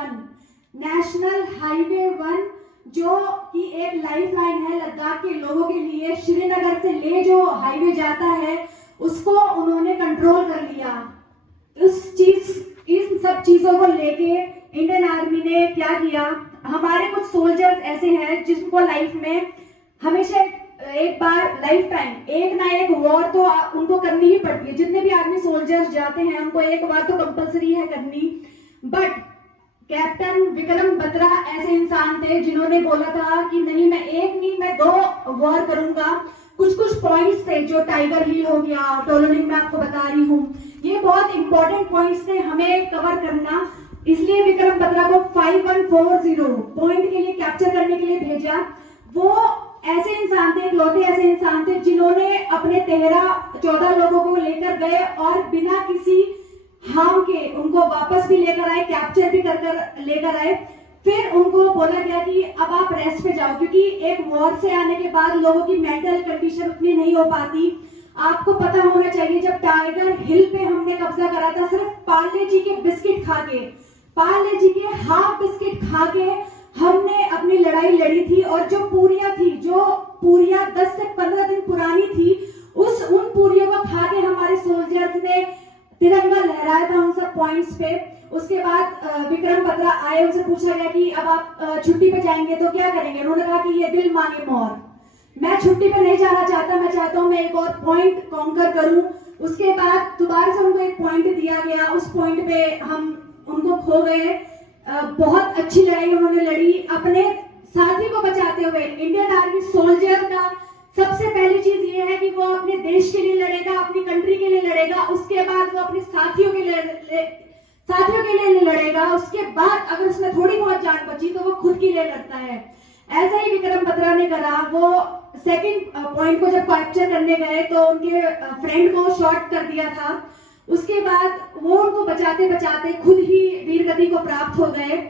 1, national highway 1, जो कि एक लाइफ लाइन है लद्दाख के लोगों के लिए। श्रीनगर से ले जो हाईवे जाता है उसको उन्होंने कंट्रोल कर लिया। इन सब चीजों को लेके इंडियन आर्मी ने क्या किया, हमारे कुछ सोल्जर्स ऐसे हैं जिनको लाइफ में हमेशा एक बार लाइफ टाइम एक ना एक वॉर तो उनको करनी ही पड़ती है। जितने भी आर्मी सोल्जर्स जाते हैं उनको एक बार तो कंपलसरी है करनी। बट कैप्टन विक्रम बत्रा ऐसे इंसान थे जिन्होंने बोला था कि नहीं, मैं एक नहीं मैं 2 वॉर करूंगा। कुछ पॉइंट्स थे, जो टाइगर हिल हो गया, टोलोलिंग मैं आपको बता रही हूँ, ये बहुत इंपॉर्टेंट पॉइंट्स थे हमें कवर करना। इसलिए विक्रम बत्रा को 5140 पॉइंट के लिए कैप्चर करने के लिए भेजा। वो ऐसे इंसान थे, इकलौते ऐसे इंसान थे जिन्होंने अपने 13-14 लोगों को लेकर गए और बिना किसी हार्म के उनको वापस भी लेकर आए, कैप्चर भी कर लेकर आए। फिर उनको बोला गया कि अब आप रेस्ट पे जाओ, क्योंकि एक वॉर से आने के बाद लोगों की मेंटल कंडीशन उतनी नहीं हो पाती। आपको पता होना चाहिए, जब टाइगर हिल पे हमने कब्जा करा था, सिर्फ पार्ले जी के बिस्किट खा के, पार्ले जी के हाफ बिस्किट खा के हमने अपनी लड़ाई लड़ी थी। और जो पूरियां थी, जो पूरियां 10 से 15 दिन पुरानी थी, उन पूरियों को खा के हमारे सोल्जर्स ने तिरंगा लहराया था उन सब पॉइंट्स पे। उसके बाद विक्रम बत्रा आए, उनसे पूछा गया कि अब आप छुट्टी पे जाएंगे तो क्या करेंगे। उन्होंने कहा कि ये दिल मांगे मोर, मैं छुट्टी पे नहीं जाना चाहता, मैं चाहता हूं मैं एक और पॉइंट कॉन्कर करूं। उसके बाद दोबारा से उनको एक पॉइंट दिया गया, उस पॉइंट पे हम उनको खो गए। बहुत अच्छी लड़ाई उन्होंने लड़ी अपने साथी को बचाते हुए। इंडियन आर्मी सोल्जर का सबसे पहली चीज ये है कि वो अपने देश के लिए लड़ेगा, अपनी कंट्री के लिए लड़ेगा। उसके बाद वो अपने साथियों के लिए लड़ेगा। उसके बाद अगर उसमें थोड़ी बहुत जान बची तो वो खुद के लिए लड़ता है। ऐसा ही विक्रम बत्रा ने करा। वो सेकंड पॉइंट को जब कैप्चर करने गए तो उनके फ्रेंड को शॉट कर दिया था। उसके बाद वो उनको बचाते बचाते खुद ही वीरगति को प्राप्त हो गए।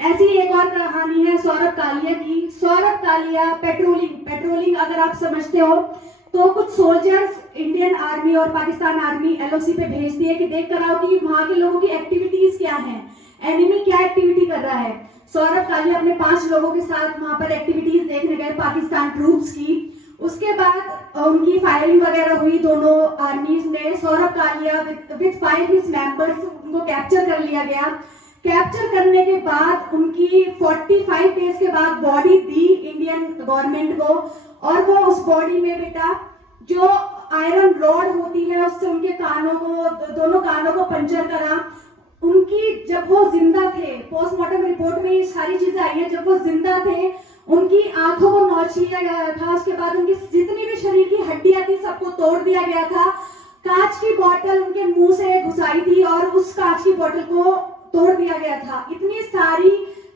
ऐसी एक और कहानी है सौरभ कालिया की। सौरभ कालिया पेट्रोलिंग अगर आप समझते हो तो कुछ सोल्जर्स इंडियन आर्मी और पाकिस्तान आर्मी एलओसी पे भेजती है कि देख कर आओ कि वहां के लोगों की एक्टिविटीज क्या है, एनिमी क्या एक्टिविटी कर रहा है। सौरभ कालिया अपने 5 लोगों के साथ वहां पर एक्टिविटीज देखने गए पाकिस्तान ट्रूप्स की। उसके बाद उनकी फायरिंग वगैरह हुई दोनों आर्मीज में। Saurabh Kalia with 5 his members उनको कैप्चर कर लिया गया। कैप्चर करने के बाद उनकी 45 डेज के बाद बॉडी दी इंडियन गवर्नमेंट को। और वो उस बॉडी में बेटा जो आयरन रॉड होती है उससे उनके कानों को, दोनों कानों को पंचर करा। उनकी जब वो जिंदा थे, पोस्टमार्टम रिपोर्ट में ये सारी चीजें आई है, जब वो जिंदा थे उनकी आंखों को नोच लिया गया था। उसके बाद उनकी जितनी भी शरीर की हड्डियां थी सबको तोड़ दिया गया था। कांच की बोतल उनके मुंह से घुसाई थी और उस कांच की बोतल को तोड़ दिया गया था। इतनी सारी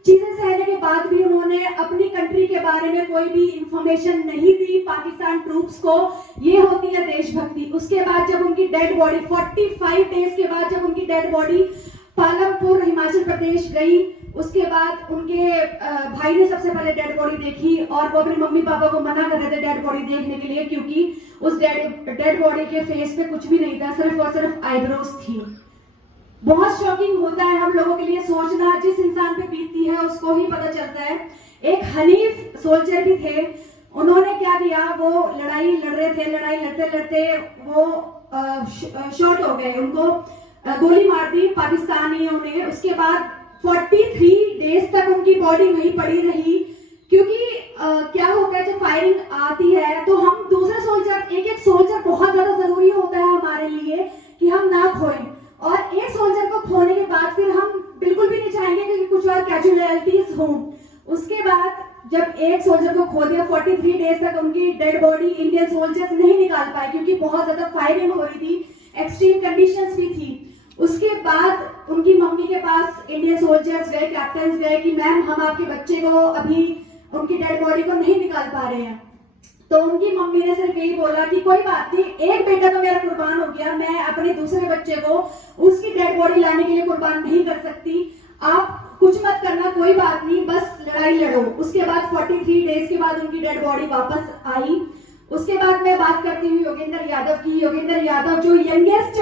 चीजें सहने के बाद भी उन्होंने अपनी कंट्री के बारे में कोई भी इंफॉर्मेशन नहीं दी पाकिस्तान ट्रूप्स को। ये होती है देशभक्ति। उसके बाद जब उनकी डेड बॉडी 45 डेज के बाद जब उनकी डेड बॉडी पालमपुर हिमाचल प्रदेश गई, उसके बाद उनके भाई ने सबसे पहले डेड बॉडी देखी और वो अपने मम्मी पापा को मना कर रहे थे डेड बॉडी देखने के लिए, क्योंकि उस डेड बॉडी के फेस पे कुछ भी नहीं था, सिर्फ और सिर्फ आईब्रोज थी। बहुत शॉकिंग होता है हम लोगों के लिए सोचना, जिस इंसान पे बीतती है उसको ही पता चलता है। एक हनीफ सोल्जर भी थे, उन्होंने क्या किया, वो लड़ाई लड़ रहे थे, लड़ाई लड़ते लड़ते वो शॉट हो गए, उनको गोली मार दी पाकिस्तानियों ने। उसके बाद 43 डेज तक उनकी बॉडी वहीं पड़ी रही, क्योंकि क्या होता है जब फायरिंग आती है तो हम दूसरे सोल्जर, एक सोल्जर बहुत ज्यादा जरूरी होता है हमारे लिए कि हम ना खोएं। और एक सोल्जर को खोने के बाद फिर हम बिल्कुल भी नहीं चाहेंगे कि कुछ और कैजुअलिटीज हों। उसके बाद जब एक सोल्जर को खो दिया, 43 डेज तक उनकी डेड बॉडी इंडियन सोल्जर्स नहीं निकाल पाए, क्योंकि बहुत ज्यादा फायरिंग हो रही थी, एक्सट्रीम कंडीशंस भी थी। उसके बाद उनकी मम्मी के पास इंडियन सोल्जर्स गए, कैप्टन गए कि मैम हम आपके बच्चे को अभी उनकी डेड बॉडी को नहीं निकाल पा रहे हैं। तो उनकी मम्मी ने सिर्फ यही बोला कि कोई बात नहीं, एक बेटा तो मेरा कुर्बान हो गया, मैं अपने दूसरे बच्चे को उसकी डेड बॉडी लाने के लिए कुर्बान नहीं कर सकती, आप कुछ मत करना, कोई बात नहीं, बस लड़ाई लड़ो। उसके बाद 43 डेज के बाद उनकी डेड बॉडी वापस आई। उसके बाद मैं बात करती हूँ योगेंद्र यादव की। योगेंद्र यादव जो यंगेस्ट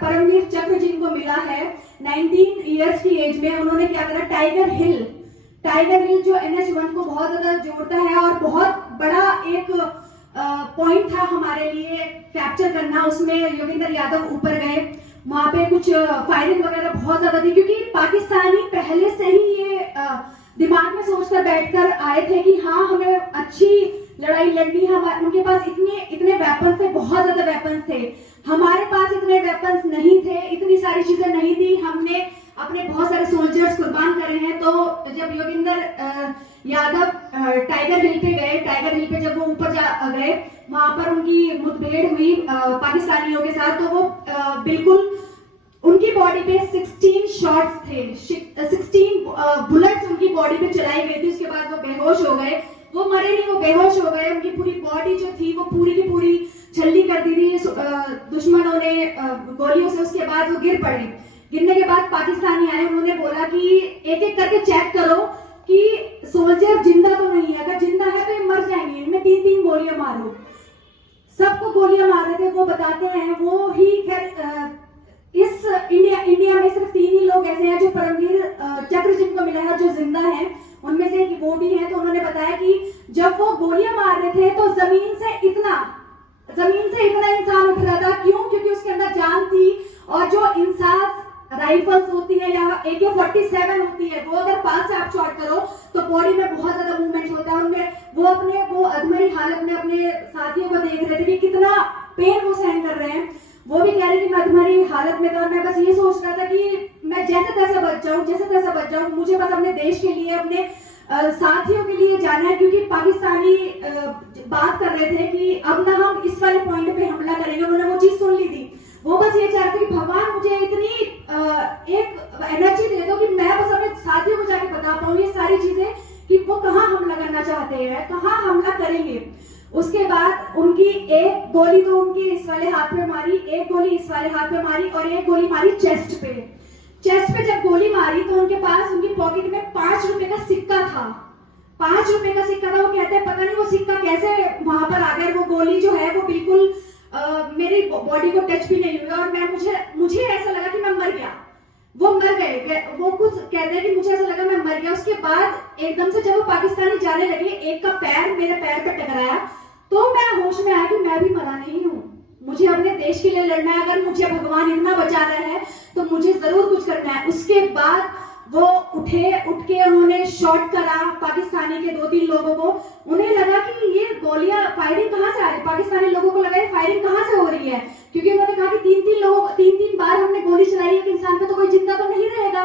परमवीर चक्र जिनको मिला है 19 इयर्स की एज में, उन्होंने क्या करा, टाइगर हिल जो NH1 को बहुत ज्यादा जोड़ता है और बहुत बड़ा एक पॉइंट था हमारे लिए कैप्चर करना। उसमें योगेंद्र यादव ऊपर गए, वहां पे कुछ फायरिंग वगैरह बहुत ज्यादा थी, क्योंकि पाकिस्तानी पहले से ही ये दिमाग में सोचकर बैठकर आए थे कि हाँ हमें अच्छी लड़ाई लड़नी है। उनके पास इतने वेपन्स थे, बहुत ज्यादा वेपन्स थे। हमारे पास इतने वेपन्स नहीं थे, इतनी सारी चीजें नहीं थी। हमने अपने बहुत सारे सोल्जर्स कुर्बान करे हैं। तो जब योगेंद्र यादव टाइगर हिल पे गए, टाइगर हिल पे जब वो ऊपर गए, वहां पर उनकी मुठभेड़ हुई पाकिस्तानियों के साथ। तो वो बिल्कुल उनकी बॉडी पे 16 शॉट्स थे, 16 बुलेट्स उनकी बॉडी पे चलाई गई थी। उसके बाद वो बेहोश हो गए। वो मरे नहीं, वो बेहोश हो गए। उनकी पूरी बॉडी जो थी वो पूरी की पूरी छल्ली कर दी थी दुश्मनों ने गोलियों से। उसके बाद वो गिर पड़े। गिरने के बाद पाकिस्तानी आए, उन्होंने बोला कि एक एक करके चेक करो कि सोल्जर जिंदा तो नहीं है, अगर जिंदा है तो ये मर जाएंगे, इनमें 3-3 गोलियां मारो। सबको गोलियां मार रहे थे। वो बताते हैं वो ही खैर इस इंडिया में सिर्फ 3 ही लोग ऐसे हैं जो परमवीर चक्र जिनको मिला है जो जिंदा है, उनमें से एक वो भी है। तो उन्होंने बताया कि जब वो गोलियां मार रहे थे तो जमीन से इतना इंसान उठ रहा था। क्यों? क्योंकि उसके अंदर जान थी। और जो इंसास राइफल्स होती है या AK-47 होती है, वो अगर पास से आप शॉट करो तो बॉडी में बहुत ज्यादा मूवमेंट होता है। उनमें वो अधमरी हालत में अपने साथियों को देख रहे थे कि कितना पेन वो सहन कर रहे हैं। वो भी कह रहे कि मैं अधमरी हालत में था, मैं बस ये सोच रहा था कि मैं जैसे तैसे बच जाऊं, मुझे बस अपने देश के लिए, अपने साथियों के लिए जाना है। क्योंकि पाकिस्तानी बात कर रहे थे कि अब ना हम इस वाले पॉइंट पे हमला करेंगे। उन्होंने वो चीज सुन ली थी। वो बस ये चाहते कि भगवान मुझे इतनी एक एनर्जी दे दो कि मैं बस अपने साथियों को जाके बता पाऊं ये सारी चीजें कि वो कहाँ हमला करना चाहते हैं, कहाँ हमला करेंगे। उसके बाद उनकी एक गोली तो उनकी इस वाले हाथ पे मारी, एक गोली इस वाले हाथ पे मारी और एक गोली मारी चेस्ट पे। जब गोली मारी तो उनके पास उनकी पॉकेट में 5 रुपए का सिक्का था। 5 रुपए का सिक्का था। वो कहते हैं पता नहीं वो सिक्का कैसे वहां पर आ गया। वो गोली जो है वो बिल्कुल मेरी बॉडी को टच भी नहीं हुआ और मुझे ऐसा लगा कि मैं मर गया। वो मर गए। वो कुछ कहते हैं कि मुझे ऐसा लगा मैं मर गया। उसके बाद एकदम से जब वो पाकिस्तानी जाने लगे, एक का पैर मेरे पैर पे टकराया तो मैं होश में आया कि मैं भी मरा नहीं हूँ, मुझे अपने देश के लिए लड़ना है। अगर मुझे भगवान इतना बचा रहा है तो मुझे जरूर कुछ करना है। उसके बाद वो उठ के उन्होंने शॉट करा पाकिस्तानी के 2-3 लोगों को। उन्हें लगा कि ये गोलियां फायरिंग कहां से आ रही है, पाकिस्तानी लोगों को लगा फायरिंग कहां से हो रही है, क्योंकि उन्होंने कहा कि 3-3 बार हमने गोली चलाई, एक इंसान पे तो कोई जिंदा तो नहीं रहेगा।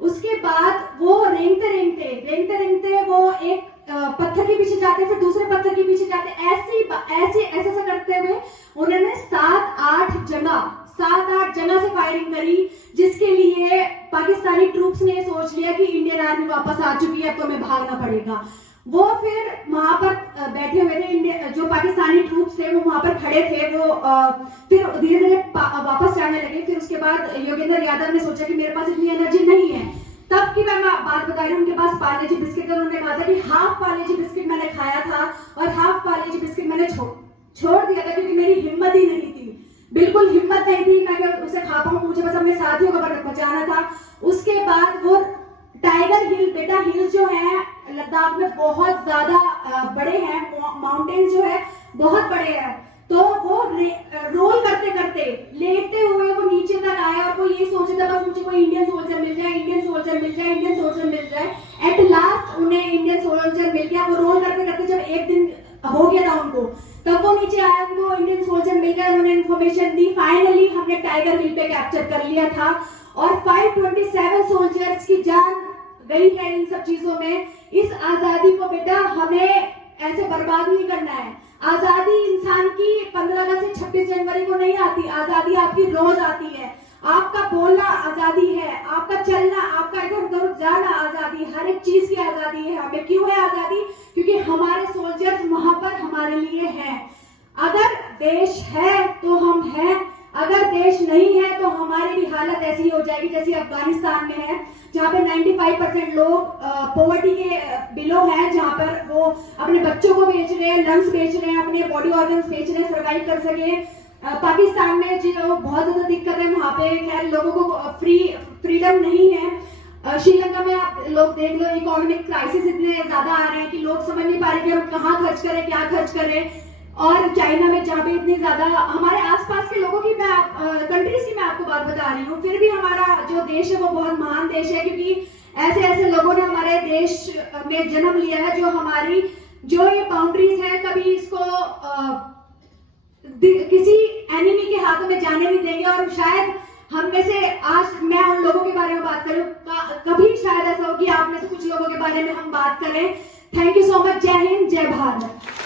उसके बाद वो रेंगते वो एक पत्थर के पीछे जाते, फिर दूसरे पत्थर के पीछे जाते, ऐसे करते हुए उन्होंने 7-8 जगह से फायरिंग करी, जिसके लिए पाकिस्तानी ट्रूप्स ने सोच लिया कि इंडियन आर्मी वापस आ चुकी है, अब तो हमें भागना पड़ेगा। वो फिर वहां पर बैठे हुए थे, जो पाकिस्तानी ट्रूप्स थे वो वहां पर खड़े थे। वो फिर धीरे धीरे वापस जाने लगे। फिर उसके बाद योगेंद्र यादव ने सोचा कि मेरे पास इतनी एनर्जी नहीं है। तब की मैं बात बता रही हूँ, उनके पास पार्ले-जी बिस्किट था। उन्होंने कहा था कि हाफ पार्ले-जी बिस्किट मैंने खाया था और हाफ पार्ले-जी बिस्किट मैंने छोड़ दिया था, क्योंकि मेरी हिम्मत ही नहीं थी, बिल्कुल हिम्मत नहीं थी मैं उसे खा पाऊं। मुझे बस अपने साथियों का बचाना था। उसके बाद वो टाइगर हिल, बेटा हिल्स जो है लद्दाख में बहुत ज्यादा बड़े हैं, माउंटेन्स जो है बहुत बड़े हैं। तो वो रोल करते करते लेटते हुए वो नीचे तक आया और वो ये सोचता था बस मुझे कोई इंडियन सोल्जर मिल जाए। एट लास्ट उन्हें इंडियन सोल्जर मिल गया। वो रोल करते करते जब एक दिन हो गया था उनको, तब वो नीचे आया, उनको इंडियन सोल्जर मिल गया। उन्होंने इन्फॉर्मेशन दी। फाइनली हमने टाइगर हिल पे कैप्चर कर लिया था और 527 सोल्जर्स की जान गई है इन सब चीजों में। इस आजादी को बेटा हमें ऐसे बर्बाद नहीं करना है। आजादी इंसान की 15 अगस्त से 26 जनवरी को नहीं आती, आजादी आपकी रोज आती है। आपका बोलना आजादी है, आपका चलना, आपका इधर उधर जाना आजादी, हर एक चीज की आजादी है। हमें क्यों है आजादी? क्योंकि हमारे सोल्जर्स वहां पर हमारे लिए हैं। अगर देश है तो हम हैं, अगर देश नहीं है तो हमारी भी हालत ऐसी हो जाएगी जैसी अफगानिस्तान में है, जहाँ पे 95% लोग पॉवर्टी के बिलो हैं, जहाँ पर वो अपने बच्चों को बेच रहे हैं, लंग्स बेच रहे हैं, अपने बॉडी ऑर्गन्स बेच रहे हैं सर्वाइव कर सके। पाकिस्तान में जो बहुत ज्यादा दिक्कत है, वहाँ पे खैर लोगों को फ्रीडम नहीं है। श्रीलंका में आप लोग देख लो, इकोनॉमिक क्राइसिस इतने ज्यादा आ रहे हैं कि लोग समझ नहीं पा रहे कि हम कहाँ खर्च करें, क्या खर्च करें। और चाइना में जहाँ पे इतनी ज्यादा हमारे आसपास के लोगों की कंट्रीज की मैं आपको बात बता रही हूँ, फिर भी हमारा जो देश है वो बहुत महान देश है, क्योंकि ऐसे ऐसे लोगों ने हमारे देश में जन्म लिया है जो हमारी जो ये बाउंड्रीज है कभी इसको किसी एनिमी के हाथों में जाने नहीं देंगे। और शायद हम में से आज मैं उन लोगों के बारे में बात करूं, कभी शायद ऐसा हो कि आप में से कुछ लोगों के बारे में हम बात करें। Thank you so much. जय हिंद, जय भारत।